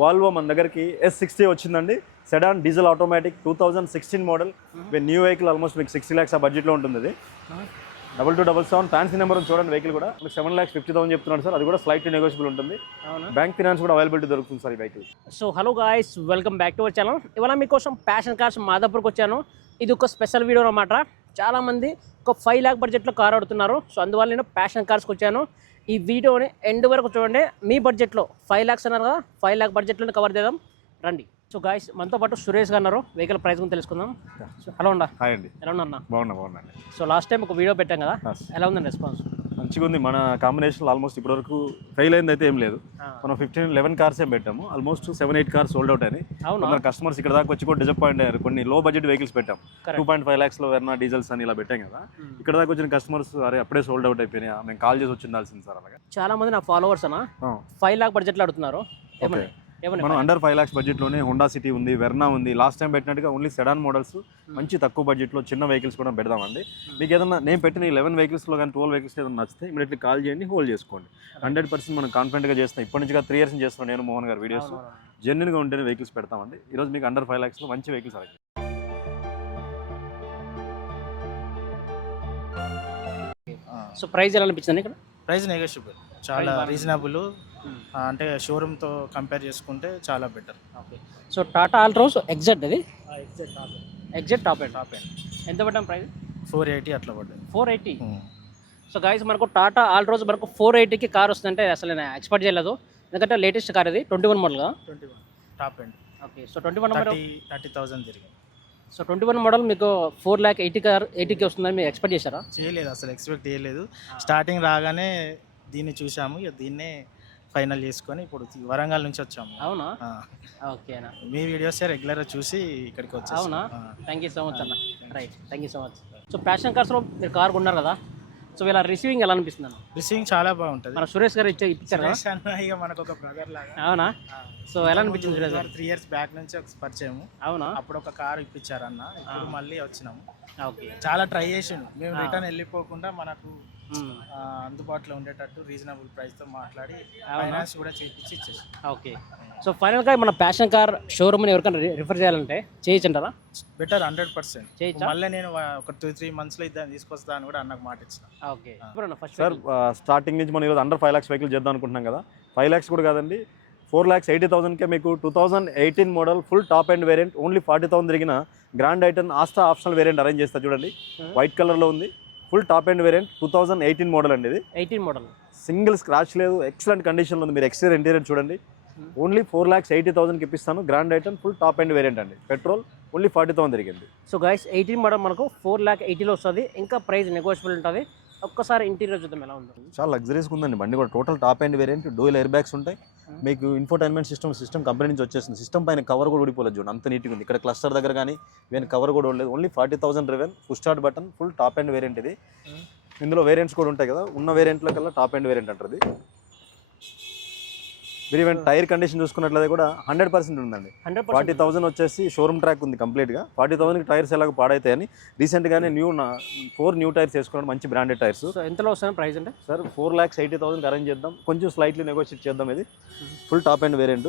Volvo మన దగ్గరికి S60 వచ్చిందండి. Sedan diesel automatic 2016 model. New vehicle almost మీకు 60 lakhs ఆ బడ్జెట్లో ఉంటుంది. అది 2277 ఫ్యాన్సీ నెంబర్ చూడండి. వెహికల్ కూడా 7,50,000 చెప్తున్నాడు సార్. అది కూడా స్లైట్లీ నెగోషియబుల్ ఉంటుంది. బ్యాంక్ ఫైనాన్స్ కూడా అవైలబిలిటీ దొరుకుతుంది సార్ ఈ vehicle. So hello guys, welcome back to our channel. ఇవాళ మీకోసం ప్యాషన్ కార్స్ మాదాపూర్కి వచ్చాను. ఇది ఒక స్పెషల్ వీడియో అన్నమాట. చాలామంది ఒక 5 lakh బడ్జెట్లో కార్ ఆడుతున్నారు. సో అందువల్ల నేను ప్యాషన్ కార్స్కి వచ్చాను. ఈ వీడియోని ఎండ్ వరకు చూడండి. మీ బడ్జెట్లో 5 lakhs అన్నారు కదా, 5 lakh బడ్జెట్లోనే కవర్ చేద్దాం రండి. సో గాయ్స్, మనతో పాటు సురేష్ గారు ఉన్నారు. వెహికల్ ప్రైస్ గురించి తెలుసుకుందాం. సో హలో అండి. హాయ్ అండి. ఎలా ఉన్నా? బాగున్నాండి. సో లాస్ట్ టైం ఒక వీడియో పెట్టాం కదా, ఎలా ఉందండి రెస్పాన్స్? మంచిగా ఉంది. మన కాంబినేషన్ ఆల్మోస్ట్ ఇప్పటివరకు ఫెయిల్ అయింది అయితే ఏం లేదు. మనం 11 కార్స్ ఏం పెట్టాము. ఆల్మోస్ట్ 7-8 కార్స్ సోల్డ్ అవుట్ అని. మన కస్టమర్స్ ఇక్కడ దాకా వచ్చి కూడా డిసప్పాయింట్ అయ్యారు. కొన్ని లో బడ్జెట్ వెహికల్స్ పెట్టాం. 2.5 lakhs వెర్నా డీజిల్స్ అని ఇలా పెట్టాం కదా. ఇక్కడ దాకా వచ్చిన కస్టమర్స్ అరే అప్పుడే సోల్డ్ అవుట్ అయిపోయినాయి, మేము కాల్ చేసి వచ్చి ఉండాల్సింది సార్. అలాగా చాలా మంది నా ఫాలోవర్స్ అన్న 5 lakh బడ్జెట్లో అడుగుతున్నారు. మనం అండర్ 5 lakhs బడ్జెట్లోనే హోండా సిటీ ఉంది, వెర్నా ఉంది. లాస్ట్ టైం పెట్టినట్టుగా ఓన్లీ సెడాన్ మోడల్స్ మంచి తక్కువ బడ్జెట్లో చిన్న వెహికల్స్ కూడా పెడదామండి. మీకు ఏదన్నా నేను పెట్టిన 11 వెహికల్స్లో కానీ 12 వెహికల్స్ ఏదైనా నచ్చితే ఇమీడియట్లీ కాల్ చేయండి, హోల్డ్ చేసుకోండి. 100% మనం కాన్ఫిడెంట్గా చేస్తాం. ఇప్పటి నుంచి 3 years చేస్తున్నాను నేను, మోహన్ గారు వీడియోస్. జెన్యున్గా ఉంటేనే వెహికల్స్ పెడతామండి. ఈరోజు మీకు అండర్ 5 lakhsలో మంచి వెహికల్స్ అలాగే. సో ప్రైస్ ఎలా అనిపించింది? ఇక్కడ ప్రైస్ నెగోషియబుల్, చాలా రీజనబుల్. అంటే షోరూమ్తో కంపేర్ చేసుకుంటే చాలా better. Okay. So Tata Altroz exact అది ఎగ్జాక్ట్ టాప్ ఎండ్ ఎంత పడ్డాం ప్రైస్? 480 అట్లా పడ్డాయి. 480. సో గాయస్, మనకు టాటా ఆల్ట్రోస్ మనకు 480కి కార్ వస్తుందంటే అసలు నేను ఎక్స్పెక్ట్ చేయలేదు. ఎందుకంటే లేటెస్ట్ కార్ ఇది 21 మోడల్గా. 21 top end. Okay. So 21 model 30,000 తిరిగి. సో 21 మోడల్ మీకు 4,80,000 వస్తుందని మీరు ఎక్స్పెక్ట్ చేశారా? చేయలేదు, అసలు ఎక్స్పెక్ట్ చేయలేదు. స్టార్టింగ్ రాగానే దీన్ని చూసాము, ఇక దీన్నే ఫైనల్ చేసుకొని ఇప్పుడు వరంగల్ నుంచి వచ్చాము. అవునా? ఓకేనా. మీ వీడియోస్ రెగ్యులర్గా చూసి ఇక్కడికి వచ్చాము. అవునా? థ్యాంక్ యూ సో మచ్ అన్న. Right, thank you so much. So passion కార్స్లో మీరు కార్ కొన్నారు కదా, సో ఇలా రిసీవింగ్ ఎలా అనిపిస్తుంది? రిసీవింగ్ చాలా బాగుంటుంది. మన సురేష్ గారు ఇప్పించారు కదా, ఇక మనకు ఒక బ్రదర్ లాగా. అవునా? సో ఎలా అనిపించింది సురేష్ గారు? 3 years బ్యాక్ నుంచి ఒక పరిచయం. అవునా? అప్పుడు ఒక కార్ ఇప్పించారన్న, ఇప్పుడు మళ్ళీ వచ్చినాము. ఓకే. చాలా ట్రై చేసిండు, మేము రిటర్న్ వెళ్ళిపోకుండా మనకు అందుబాటులో ఉండేటట్టు రీజనబుల్ ప్రైస్తో మాట్లాడి ఫైనాన్స్ కూడా చేయించి ఇచ్చేసి. ఓకే. సో ఫైనల్గా మన ప్యాషన్ కార్ షోరూమ్ని ఎవరికైనా రిఫర్ చేయాలంటే చేయొచ్చంటారా? బెటర్ 100% చేయొచ్చు. మళ్ళీ నేను ఒక 2-3 monthsలో ఇద్దరు తీసుకొస్తా అని కూడా అన్నకు మాట ఇచ్చిన. ఓకే. సార్ స్టార్టింగ్ నుంచి మనం ఈరోజు అండర్ 5 lakhs వెహికల్ చేద్దాం అనుకుంటున్నాం కదా. 5 lakhs కూడా కాదండి, 4,80,000కే మీకు 2018 model full top end variant only 40,000 తిరిగిన grand ఐటన్ Asta optional variant arrange చేస్తా. చూడండి, వైట్ కలర్లో ఉంది. Full top end variant 2018 model అండి. ఇది 18 మోడల్, సింగిల్ స్క్రాచ్ లేదు, ఎక్సలెంట్ కండిషన్లో ఉంది. మీరు ఎక్స్టీరియర్ ఇంటీరియర్ చూడండి. ఓన్లీ 4,80,000కి ఇప్పిస్తాను. Grand ఐటన్ full top end variant అండి. పెట్రోల్ ఓన్లీ 40,000 తిరిగింది. సో గైస్, 18 మోడల్ మనకు 4,80,000 వస్తుంది. ఇంకా ప్రైస్ నెగోషియబుల్ ఉంటుంది. ఒక్కసారి ఇంటీరియర్ చూద్దాం ఎలా ఉంది. చాలా లగ్జరీస్గా ఉందండి బండి కూడా. Total top end variant, dual air bags ఉంటాయి. మీకు ఇన్ఫోటైన్మెంట్ సిస్టమ్ కంపెనీ నుంచి వచ్చేసింది. సిస్టమ్ పైన కవర్ కూడా ఊడిపోలేదు చూడండి, అంత నీట్గా ఉంది. ఇక్కడ క్లస్టర్ దగ్గర కానీ ఈవెన్ కవర్ కూడా ఉండలేదు. ఓన్లీ 40,000 రివెన్, full start button, full top end variant ఇది. ఇందులో వేరియంట్స్ కూడా ఉంటాయి కదా, ఉన్న వేరియంట్లో కల్లా టాప్ ఎండ్ వేరియంట్ అంటారు ఇది. మీరు ఈవెన్ టైర్ కండిషన్ చూసుకున్నట్లయితే కూడా 100% ఉందండి. 40,000 వచ్చేసి షోరూమ్ ట్రాక్ ఉంది కంప్లీట్గా. 40,000కి టైర్స్ ఎలాగో పాడైతాయని రీసెంట్గానే 4 న్యూ టైర్స్ వేసుకున్నాడు, మంచి బ్రాండెడ్ టైర్స్. సో ఎంతలో వస్తుంది ప్రైస్ అంటే? సార్ 4,80,000కి అరేంజ్ చేద్దాం, కొంచెం స్లైట్లీ నెగోషియేట్ చేద్దాం. ఇది ఫుల్ టాప్ ఎండ్ వేరియంట్.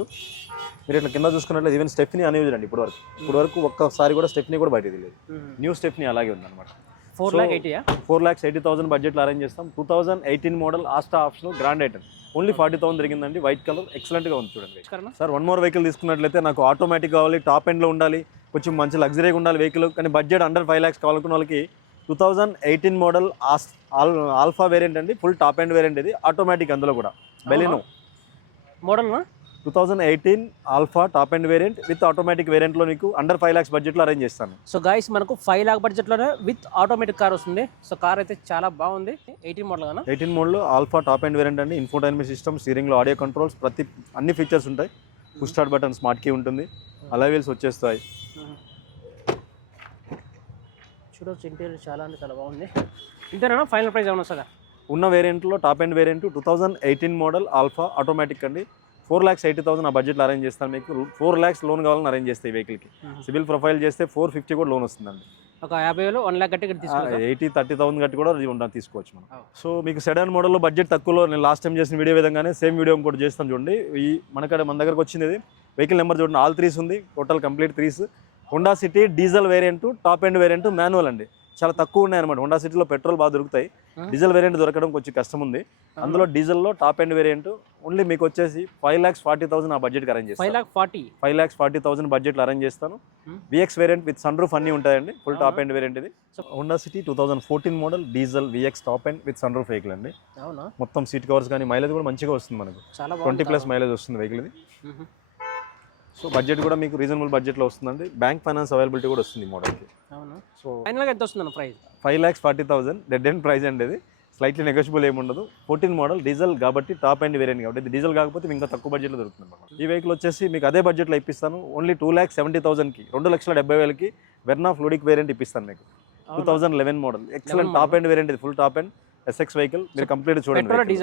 మీరు ఇట్లా కింద చూసుకున్నట్లయితే ఈవెన్ స్టెప్నీ అనేది అండి. ఇప్పటివరకు ఒక్కసారి కూడా స్టెప్నీ కూడా బయటది లేదు. న్యూ స్టెప్నీ అలాగే ఉందన్నమాట. 4,80,000 బడ్జెట్లో అరేంజ్ చేస్తాం. 2018 model Asta optional grand ఐటన్ only 40,000 తిరిగిందండి. White colour ఎక్సలెంట్గా ఉంది చూడండి. సార్ 1 more వెహికల్ తీసుకున్నట్లయితే నాకు ఆటోమేటిక్ కావాలి, టాప్ ఎండ్లో ఉండాలి, కొంచెం మంచి లగ్జరీగా ఉండాలి వెహికల్, కానీ బడ్జెట్ అండర్ 5 lakhs కావాలనుకున్న వాళ్ళకి 2018 మోడల్ ఆల్ఫా వేరియంట్ అండి. ఫుల్ టాప్ ఎండ్ వేరియంట్ ఇది, ఆటోమేటిక్. అందులో కూడా Baleno model 2018 alpha top end variant with automatic వేరియంట్లో నీకు అండర్ 5 lakhs బడ్జెట్లో అరేంజ్ చేస్తాను. సో గైస్, మనకు 5 lakh బడ్జెట్లోనే విత్ ఆటోమేటిక్ కార్ వస్తుంది. సో కార్ అయితే చాలా బాగుంది. 18 మోడల్ కదా, 18 model alpha top end variant అండి. ఇన్ఫోటైన్మెంట్ సిస్టమ్, స్టీరింగ్లో ఆడియో కంట్రోల్స్, అన్ని ఫీచర్స్ ఉంటాయి. Push start button, smart key ఉంటుంది, అలాయ్ వీల్స్ వచ్చేస్తాయి. చూడవచ్చు, ఇంటీరియర్ చాలా అంటే చాలా బాగుంది. ఇంతేనా? ఫైనల్ ప్రైస్ ఏమైనా వస్తుందా? ఉన్న వేరియంట్లో top end variant 2018 model alpha automatic అండి. 4,80,000 ఆ బడ్జెట్లో అరేంజ్ చేస్తాను. మీకు 4 lakhs లోన్ కావాలని అరేంజ్ చేస్తే ఈ వెహికల్కి. సివిల్ ప్రొఫైల్ చేస్తే 450 కూడా లోన్ వస్తుందండి. ఒక 50,000 1 lakh కట్టి 80-30,000 కట్టి కూడా తీసుకోవచ్చు మనం. సో మీకు సెడాన్ మోడల్లో బడ్జెట్ తక్కువలో నేను లాస్ట్ టైం చేసిన వీడియో విధంగానే సేమ్ వీడియో ఇంకోటి చేస్తాను చూడండి. మన దగ్గరకు వచ్చింది వెహికల్ నెంబర్ చూడండి, ఆల్ 3s ఉంది, total complete 3s. Honda city diesel variant, top end variant, manual అండి. చాలా తక్కువ ఉన్నాయి అనమాట. హోండా సిటీలో పెట్రోల్ బాగా దొరుకుతాయి, డీజిల్ వేరియంట్ దొరకడం కొంచెం కష్టం ఉంది. అందులో డీజిల్లో టాప్ ఎండ్ వేరియంట్ ఓన్లీ మీకు వచ్చేసి 5,40,000 ఆ బడ్జెట్కి అరేంజ్ చేస్తాను. 5,40,000 బడ్జెట్లో అరేంజ్ చేస్తాను. VX variant with sunroof అన్నీ ఉంటాయండి. ఫుల్ టాప్ ఎండ్ వేరియంట్ ఇది. Honda City 2014 model diesel VX top end with sunroof vehicle అండి. మొత్తం సీట్ కవర్స్ కానీ మైలేజ్ కూడా మంచిగా వస్తుంది మనకు, 20+ మైలేజ్ వస్తుంది వెహికల్ ఇది. సో బడ్జెట్ కూడా మీకు రీజనబుల్ బడ్జెట్లో వస్తుందండి. బ్యాంక్ ఫైనాన్స్ అవైలబిలిటీ కూడా వస్తుంది ఈ మోడల్కి. సో ఫైనల్గా ఎంత వస్తుంది ప్రైస్? 5,40,000 డెడ్ ఎండ్ ప్రైస్ అండి. ఇది స్లైట్లీ నెగోషియబుల్ ఏమి ఉండదు. 14 మోడల్ డీజిల్ కాబట్టి టాప్ ఎండ్ వేరియంట్ కాబట్టి, ఇది డీజిల్ కాకపోతే ఇంకా తక్కువ బడ్జెట్లో దొరుకుతుంది అన్నమాట. ఈ వెహికల్ వచ్చేసి మీకు అదే బడ్జెట్లో ఇప్పిస్తాను. ఓన్లీ 2,70,000కి 2,70,000కి వెర్నా ఫ్లూడిక్ వేరియంట్ ఇప్పిస్తాను మీకు. 2011 model excellent top end variant ఇది. Full top end SX vehicle. మీరు కంప్లీట్ చూడండి,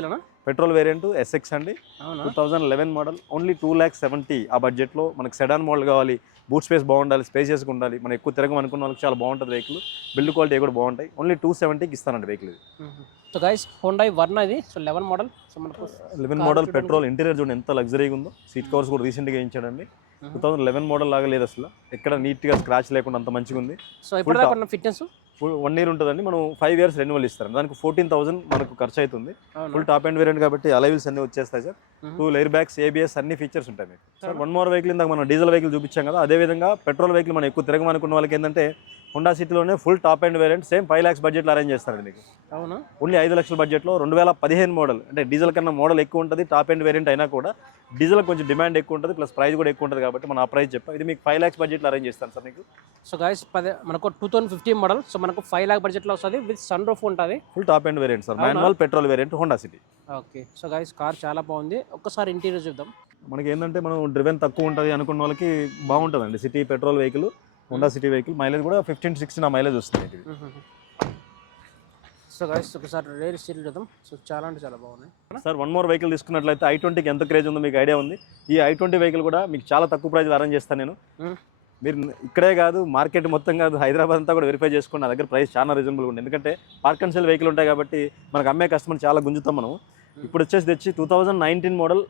పెట్రోల్ వేరియంట్ ఎస్ఎక్స్ అండి. 2011 మోడల్ ఓన్లీ 2,70,000 ఆ బడ్జెట్లో. మనకు సెడాన్ మోడల్ కావాలి, బూట్ స్పేస్ బాగుండాలి, స్పేసియస్గా ఉండాలి, మనం ఎక్కువ తిరగం అనుకున్న వాళ్ళకి చాలా బాగుంటుంది వెహికల్. బిల్డ్ క్వాలిటీ కూడా బాగుంటాయి. ఓన్లీ 270కి ఇస్తానండి వెహికల్ ఇది. సో గైస్ హోండా వర్నా ఇది. So 11 model. సో మనకు 11 మోడల్ పెట్రోల్. ఇంటీరియర్ చూడండి ఎంత లగ్జరీగా ఉందో. సీట్ కవర్స్ కూడా రీసెంట్గా వేయించాడండి. 2011 మోడల్ లాగా లేదు అసలు, ఎక్కడ నీట్గా స్క్రాచ్ లేకుండా అంత మంచిగా ఉంది. సో ఇప్పుడు ఫిట్నెస్ 1 year ఉంటుందండి. మనం 5 years రెన్యువల్ ఇస్తారు. దానికి 14,000 మనకు ఖర్చు అవుతుంది. ఫుల్ టాప్ ఎండ్ వేరియంట్ కాబట్టి అలైవిల్స్ అన్ని వచ్చేస్తాయి సార్. 2 ఎయిర్ బ్యాగ్స్, ABS అన్ని ఫీచర్స్ ఉంటాయి మీకు. సార్ 1 more వెహికల్ ఇందాక మనం డీజిల్ వెహికల్ చూపించాం కదా, అదేవిధంగా పెట్రోల్ వెహికల్ మనం ఎక్కువ తిరగమనుకున్న వాళ్ళకి ఏంటంటే హోండా సిటీలోనే full top end variant same 5 lakhs బడ్జెట్లో అరేంజ్ చేస్తారండి మీకు. అవునా? ఓన్లీ 5 లక్షల బడ్జెట్లో 2015 మోడల్. అంటే డీజిల్ కన్నా మోడల్ ఎక్కువ ఉంటుంది, టాప్ ఎండ్ వేరియంట్ అయినా కూడా డీజిల్ కొంచెం డిమాండ్ ఎక్కువ ఉంటుంది, ప్లస్ ప్రైస్ కూడా ఎక్కువ ఉంటుంది కాబట్టి మనం ఆ ప్రైస్ చెప్పాం. ఇది మీకు 5 lakhs బడ్జెట్లో అరేంజ్ చేస్తాను సార్ మీకు. సో గైస్ మనకు 2015 మోడల్. సో మనకు 5 lakh బడ్జెట్లో వస్తుంది, విత్ సన్ రూఫ్ ఉంటుంది. Full top end variant sir, manual petrol variant Honda city. Okay. So guys car చాలా బాగుంది. ఒక్కసారి ఇంటీరియర్ చూద్దాం. మనకి ఏంటంటే మనం డ్రివెన్ తక్కువ ఉంటుంది అనుకున్న వాళ్ళకి బాగుంటుందండి. City petrol vehicle, Honda city vehicle. Mileage కూడా 15-16 మైలేజ్ వస్తుంది. సో గైస్ ఒకసారి రేర్ సీట్ చూద్దాం. సో చాలా అంటే చాలా బాగున్నాయి సార్. 1 more వెహికల్ తీసుకున్నట్లయితే i20కి ఎంత క్రేజ్ ఉందో మీకు ఐడియా ఉంది. ఈ i20 వెహికల్ కూడా మీకు చాలా తక్కువ ప్రైస్లో అరేంజ్ చేస్తాను నేను. మీరు ఇక్కడే కాదు, మార్కెట్ మొత్తం కాదు, హైదరాబాద్ అంతా కూడా వెరిఫై చేసుకోండి. నా దగ్గర ప్రైస్ చాలా రీజనబుల్గా ఉంది. ఎందుకంటే పార్క్ అండ్ సెల్ వెహికల్ ఉంటాయి కాబట్టి మనకు అమ్మే కస్టమర్ చాలా గుంజుతాం మనం. ఇప్పుడు వచ్చేసి తెచ్చి 2019 మోడల్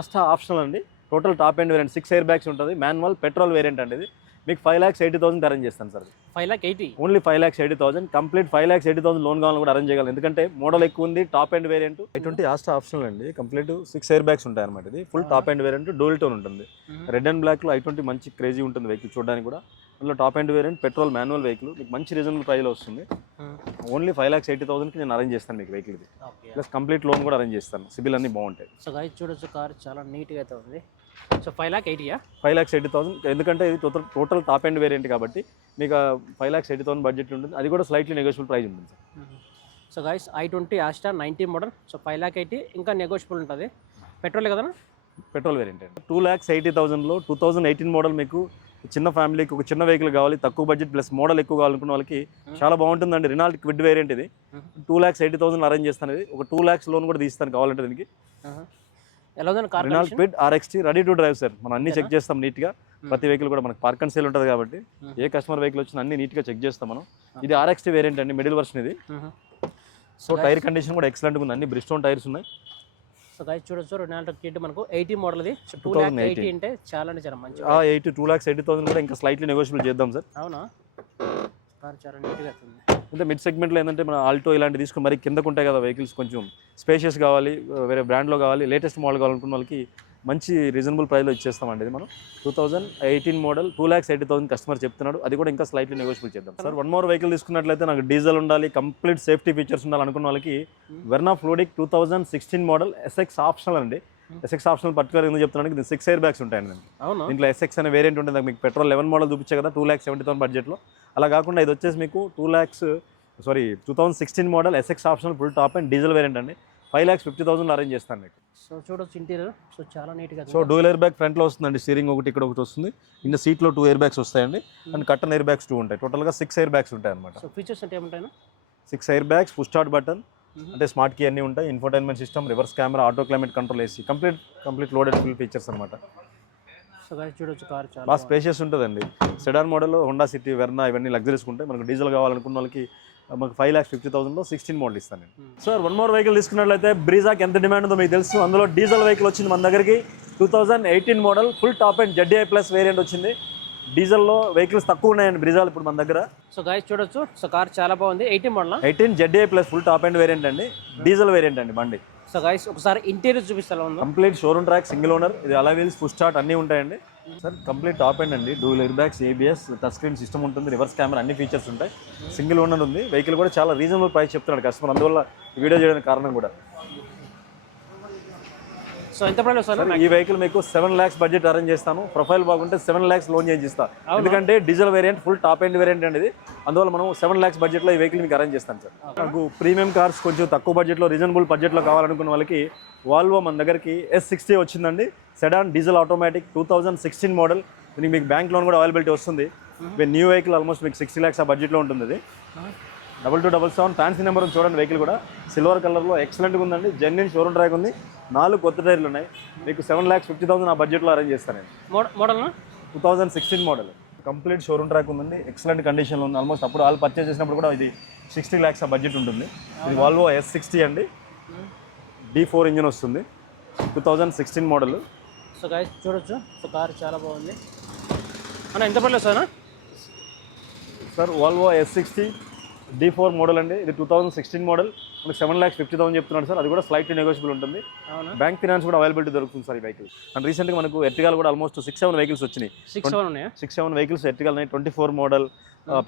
ఆస్టా ఆప్షనల్ అండి. Total top end variant 6 air bags ఉంటుంది, మాన్యువల్ పెట్రోల్ వేరియంట్ అండి. ఇది మీకు 5,80,000 అరేంజ్ చేస్తాను సార్. 5,80,000 only 5,80,000 complete. 5,80,000 లోన్ కావాలని కూడా అరేంజ్ చేయగలం, ఎందుకంటే మోడల్ ఎక్కువ ఉంది, top end variant. i20 Asta optional అండి. కంప్లీట్ 6 ఎయిర్ బ్యాగ్స్ ఉంటాయి అనమాట. ఇది full top end variant, డూల్ tone ఉంటుంది. రెడ్ అండ్ బ్లాక్లో i20 మంచి క్రేజీ ఉంటుంది వెహికల్ చూడడానికి కూడా. అందులో top end variant petrol manual vehicle మీకు మంచి రీజనబుల్ ప్రైస్లో వస్తుంది. ఓన్లీ 5,80,000కి నేను అరేంజ్ చేస్తాను మీకు వెహికల్ ఇది. ప్లస్ కంప్లీట్ లోన్ కూడా అరేంజ్ చేస్తాను, సిబిల్ అన్ని బాగుంటాయి. సో గైస్ చూడొచ్చు, కార్ చాలా నీట్గా అయితే ఉంది. సో 5,80,000 5,80,000 ఎందుకంటే ఇది టోటల్ టాప్ ఎండ్ వేరియంట్ కాబట్టి మీకు 5,80,000 బడ్జెట్ ఉంటుంది. అది కూడా స్లైట్లీ నెగోషియబుల్ ప్రైస్ ఉంటుంది sir. So guys i20 Asta 19 model. So 5,80,000 ఇంకా నెగోషియబుల్ ఉంటుంది. పెట్రోల్ కదా? పెట్రోల్ వేరియంట్ అండి. 2,80,000లో 2018 మోడల్ మీకు చిన్న ఫ్యామిలీకి ఒక చిన్న వెహికల్ కావాలి, తక్కువ బడ్జెట్ ప్లస్ మోడల్ ఎక్కువ కావాలనుకున్న వాళ్ళకి చాలా బాగుంటుందండి. రినాల్ట్ క్విడ్ వేరియంట్ ఇది. 2,80,000 అరేంజ్ చేస్తాను. ఇది ఒక 2 lakhs లోన్ కూడా తీస్తాను కావాలంటే దీనికి. ఎలా ఉంది car? Renault Kwid RXT ready to drive sir. మనం అన్ని చెక్ చేస్తాం నీట్గా. ప్రతి వెహికల్ కూడా మనకు పార్క్ అండ్ సేల్ ఉంటుంది కాబట్టి ఏ కస్టమర్ వెహికల్ వచ్చినా అన్ని నీట్గా చెక్ చేస్తాం మనం. ఇది RXT వేరియంట్ అండి, మిడిల్ వర్షన్ ఇది. సో టైర్ కండిషన్ కూడా ఎక్సలెంట్గా ఉంది, అన్ని బ్రిస్టోన్ టైర్స్ ఉన్నాయి. సో గైస్ చూడొచ్చు, రినాల్ట్ క్విడ్ మనకు 80 మోడల్ ఇది. సో 2,80,000 అంటే చాలా మంచి. 2,80,000 కూడా ఇంకా స్లైట్లీ నెగోషియబుల్ చేద్దాం సార్. అవునా? కార్ చాలా నీట్గా అవుతుంది. అంటే మిడ్ సెగ్మెంట్లో ఏంటంటే మన ఆల్టో ఇలాంటి తీసుకుని మరి కిందకు ఉంటాయి కదా వెహికల్స్, కొంచెం స్పేషియస్ కావాలి, వేరే బ్రాండ్లో కావాలి, లేటెస్ట్ మోడల్ కావాలనుకున్న వాళ్ళకి మంచి రీజనబుల్ ప్రైస్లో ఇచ్చేస్తామండి. ఇది మనం 2018 మోడల్ 2,80,000 కస్టమర్ చెప్తున్నాడు. అది కూడా ఇంకా స్లైట్లీ నెగోషియబుల్ చేద్దాం సార్. 1 more వెహికల్ తీసుకున్నట్లయితే నాకు డీజిల్ ఉండాలి, కంప్లీట్ సేఫ్టీ ఫీచర్స్ ఉండాలి అనుకున్న వాళ్ళకి Verna fluidic 2016 model SX optional అండి. SX ఆప్షనల్ పర్టికులర్ ఎందుకు చెప్తున్నాను, ఇది 6 ఎయిర్ బ్యాగ్స్ ఉంటాయండి. దీంట్లో SX అనే వేరియంట్ ఉంటుంది. మీకు పెట్రోల్ 11 మోడల్ చూపించే కదా 2,70,000 బడ్జెట్లో. అలా కాకుండా ఇది వచ్చేసి మీకు 2016 model SX optional full top and diesel variant అండి. 5,50,000 అరేంజ్ చేస్తాను మీకు. సో చూడొచ్చు ఇంటీరియర్. సో చాలా నీట్గా. సో డూయల్ ఎయిర్ బ్యాగ్ ఫ్రంట్లో వస్తుందండి. స్టీరింగ్ ఒకటి ఇక్కడ ఒకటి వస్తుంది. ఇన్న సీట్లో 2 ఎయిర్ బ్యాగ్స్ వస్తాయండి. అండ్ కట్టన్ ఎయిర్ బ్యాగ్స్ 2 ఉంటాయి. టోటల్గా 6 ఎయిర్ బ్యాగ్స్ ఉంటాయి అనమాట. సో ఫీచర్స్ అంటే ఏముంటాయి? 6 air bags, push start button, అంటే స్మార్ట్ కీ అన్నీ ఉంటాయి, infotainment system, reverse camera, auto climate control, AC, complete loaded full features అనమాట. సో గైస్ చూడొచ్చు, కార్ చాలా బాగా స్పేషియస్ ఉంటుందండి. Sedan model Honda city, Verna ఇవన్నీ లగ్జరీస్ ఉంటాయి. మనకు డీజిల్ కావాలనుకున్న వాళ్ళకి మాకు 5,50,000లో 16 మోడల్ ఇస్తాను నేను. సార్ వన్ మోర్ వెహికల్ తీసుకున్నట్లయితే బ్రీజాకి ఎంత డిమాండ్ ఉందో మీకు తెలుసు. అందులో డీజిల్ వెహికల్ వచ్చింది మన దగ్గరికి 2018 model full top and ZDI plus variant వచ్చింది. డీజిల్లో వెహికల్స్ తక్కువ ఉన్నాయండి బ్రిజాలు ఇప్పుడు మన దగ్గర. సో గైస్ చూడొచ్చు, సో కార్ చాలా బాగుంది. 18 model 18 ZDI plus full top and variant అండి, డీజిల్ వేరియంట్ అండి బండి. సో గైస్ ఒకసారి ఇంటీరియర్ చూపిస్తా ఉందా. Complete showroom track, single owner, ఇది అలా వీల్స్, పుష్ స్టార్ట్ అన్నీ ఉంటాయండి సార్. కంప్లీట్ టాప్ అండ్ అండి, డూల్ air bags, ABS, touch screen system ఉంటుంది, రివర్స్ కెమెరా, అన్ని ఫీచర్స్ ఉంటాయి. సింగిల్ ఓనర్ ఉంది. వెహికల్ కూడా చాలా రీజనబుల్ ప్రైస్ చెప్తున్నాడు కస్టమర్, అందువల్ల వీడియో చేయడానికి కారణం కూడా. సో ఎంత ప్రైస్ వస్తుంది? ఈ వెహికల్ మీకు 7 lakhs బడ్జెట్ అరేంజ్ చేస్తాను. ప్రొఫైల్ బాగుంటే 7 lakhs లోన్ చేయిస్తాను. ఎందుకంటే diesel variant full top end variant అండి ఇది, అందువల్ల మనం 7 lakhs బడ్జెట్లో ఈ వెహికల్ మీకు అరేంజ్ చేస్తాను సార్. నాకు ప్రీమియం కార్స్ కొంచెం తక్కువ బడ్జెట్లో, రీజనబుల్ బడ్జెట్లో కావాలనుకున్న వాళ్ళకి వాల్వో మన దగ్గరికి S60 వచ్చిందండి. Sedan diesel automatic 2016 model. దీనికి మీకు బ్యాంక్ లోన్ కూడా అవైలబిలిటీ వస్తుంది. న్యూ వెహికల్ ఆల్మోస్ట్ మీకు 60 lakhs ఆ బడ్జెట్లో ఉంటుంది. అది 2277 ఫ్యాన్సీ నెంబర్ చూడండి. వెహికల్ కూడా సిల్వర్ కలర్లో ఎక్సలెంట్గా ఉందండి. జెన్యున్ షోరూమ్ ట్రాక్ ఉంది, 4 కొత్త టైర్లు ఉన్నాయి. మీకు 7,50,000 ఆ బడ్జెట్లో అరేంజ్ చేస్తాను నేను. Model 2016 model, complete showroom track ఉందండి, ఎక్సలెంట్ కండిషన్లో ఉంది. ఆల్మోస్ట్ అప్పుడు వాళ్ళు పర్చేస్ చేసినప్పుడు కూడా ఇది 60 lakhs ఆ బడ్జెట్ ఉంటుంది. ఇది వాల్వో S60 అండి, D4 ఇంజిన్ వస్తుంది, 2016 మోడల్. సో గైస్ చూడొచ్చు, సో కార్ చాలా బాగుంది అన్న. ఎంత ప్రైస్ వస్తుందా sir? Volvo S60 D4 model అండి, ఇది 2016 మోడల్. మనకి 7,50,000 చెప్తున్నాడు సార్. అది కూడా స్లైట్లీ నెగోషియబుల్ ఉంటుంది. బ్యాంక్ ఫైనాన్స్ కూడా అవైలబిలిటీ దొరుకుతుంది సార్ ఈ వెహికల్. అండ్ రీసెంట్గా మనకు ఎర్టిగాలు కూడా ఆల్మోస్ట్ 6-7 వెహికల్స్ వచ్చినాయి. 6-7 వెహికల్స్ ఎర్టిగాలు ఉన్నాయి. 24 మోడల్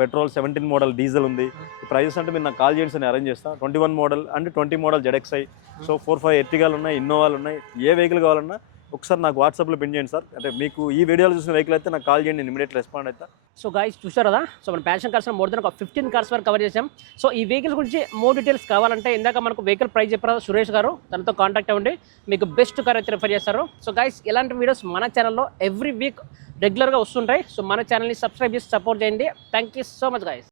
పెట్రోల్, 17 మోడల్ డీజిల్ ఉంది. ఈ ప్రైజెస్ అంటే మీరు నాకు కాల్ చేయండి అని అరేంజ్ చేస్తాను. 21 model and 20 model ZXi. So 4-5 ఎర్టిగాలు ఉన్నాయి, ఇన్నోవాలు ఉన్నాయి. ఏ వెహికల్ కావాలన్నా ఒకసారి నాకు వాట్సాప్లో పిన్ చేయండి సార్. అంటే మీకు ఈ వీడియోలో చూసిన వెహికల్ అయితే నాకు కాల్ చేయండి, నేను ఇమీడియట్ రెస్పాండ్ అవుతా. సో గైస్ చూసారు కదా, సో మన ప్యాషన్ కార్స్ మోర్ దెన్ ఒక 15 కార్స్ వరకు కవర్ చేసాం. సో ఈ వెహికల్స్ గురించి మోర్ డీటెయిల్స్ కావాలంటే ఇందాక మనకు వెహికల్ ప్రైస్ చెప్పారు సురేష్ గారు, తనతో కాంటాక్ట్ అవ్వండి, మీకు బెస్ట్ కార్ అయితే రిఫర్ చేస్తారు. సో గైస్ ఇలాంటి వీడియోస్ మన ఛానల్లో ఎవ్రీ వీక్ రెగ్యులర్గా వస్తుంటాయి. సో మన ఛానల్ని సబ్స్క్రైబ్ చేసి సపోర్ట్ చేయండి. Thank you so much guys.